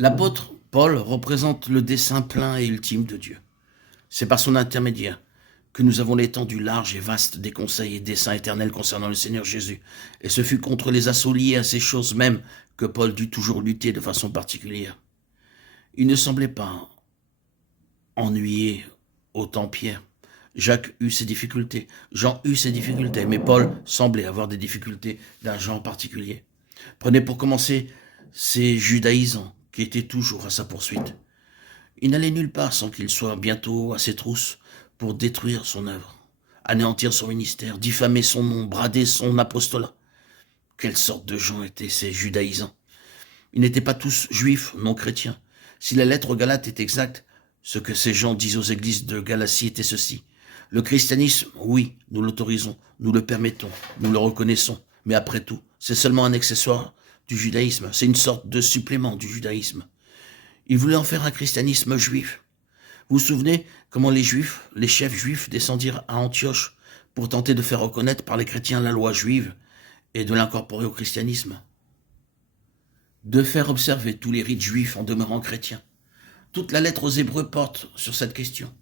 L'apôtre Paul représente le dessein plein et ultime de Dieu. C'est par son intermédiaire que nous avons l'étendue large et vaste des conseils et desseins éternels concernant le Seigneur Jésus. Et ce fut contre les assauts liés à ces choses mêmes que Paul dut toujours lutter de façon particulière. Il ne semblait pas ennuyé autant Pierre. Jacques eut ses difficultés, Jean eut ses difficultés, mais Paul semblait avoir des difficultés d'un genre particulier. Prenez pour commencer ces judaïsants qui étaient toujours à sa poursuite. Il n'allait nulle part sans qu'il soit bientôt à ses trousses pour détruire son œuvre, anéantir son ministère, diffamer son nom, brader son apostolat. Quelle sorte de gens étaient ces judaïsants? Ils n'étaient pas tous juifs, non chrétiens. Si la lettre aux Galates est exacte, ce que ces gens disent aux églises de Galatie était ceci. Le christianisme, oui, nous l'autorisons, nous le permettons, nous le reconnaissons, mais après tout, c'est seulement un accessoire du judaïsme, c'est une sorte de supplément du judaïsme. Ils voulaient en faire un christianisme juif. Vous vous souvenez comment les juifs, les chefs juifs descendirent à Antioche pour tenter de faire reconnaître par les chrétiens la loi juive et de l'incorporer au christianisme? De faire observer tous les rites juifs en demeurant chrétiens. Toute la lettre aux Hébreux porte sur cette question.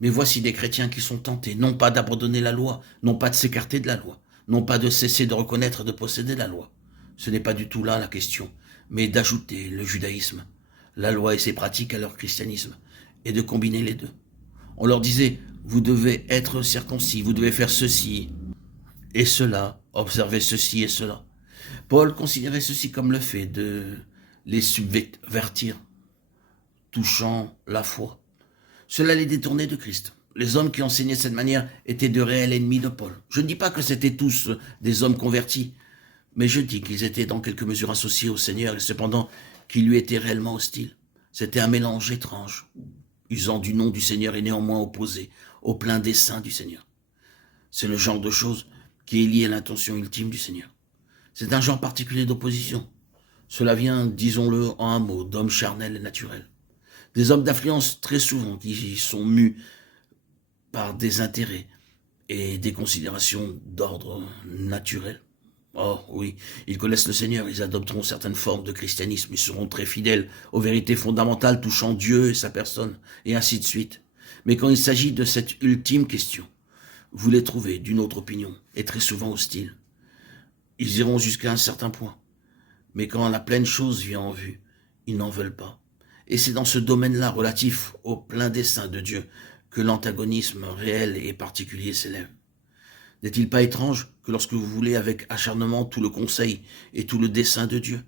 Mais voici des chrétiens qui sont tentés, non pas d'abandonner la loi, non pas de s'écarter de la loi, non pas de cesser de reconnaître et de posséder la loi. Ce n'est pas du tout là la question, mais d'ajouter le judaïsme, la loi et ses pratiques à leur christianisme, et de combiner les deux. On leur disait, vous devez être circoncis, vous devez faire ceci et cela, observer ceci et cela. Paul considérait ceci comme le fait de les subvertir, touchant la foi. Cela les détournait de Christ. Les hommes qui enseignaient de cette manière étaient de réels ennemis de Paul. Je ne dis pas que c'étaient tous des hommes convertis, mais je dis qu'ils étaient dans quelque mesure associés au Seigneur et cependant qu'ils lui étaient réellement hostiles. C'était un mélange étrange, usant du nom du Seigneur et néanmoins opposé au plein dessein du Seigneur. C'est le genre de choses qui est lié à l'intention ultime du Seigneur. C'est un genre particulier d'opposition. Cela vient, disons-le en un mot, d'hommes charnels et naturels. Des hommes d'influence très souvent qui sont mus par des intérêts et des considérations d'ordre naturel. Oh oui, ils connaissent le Seigneur, ils adopteront certaines formes de christianisme, ils seront très fidèles aux vérités fondamentales touchant Dieu et sa personne, et ainsi de suite. Mais quand il s'agit de cette ultime question, vous les trouvez d'une autre opinion, et très souvent hostiles. Ils iront jusqu'à un certain point, mais quand la pleine chose vient en vue, ils n'en veulent pas. Et c'est dans ce domaine-là relatif au plein dessein de Dieu que l'antagonisme réel et particulier s'élève. N'est-il pas étrange que lorsque vous voulez avec acharnement tout le conseil et tout le dessein de Dieu,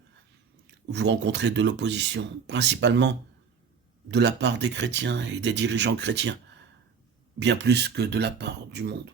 vous rencontrez de l'opposition, principalement de la part des chrétiens et des dirigeants chrétiens, bien plus que de la part du monde?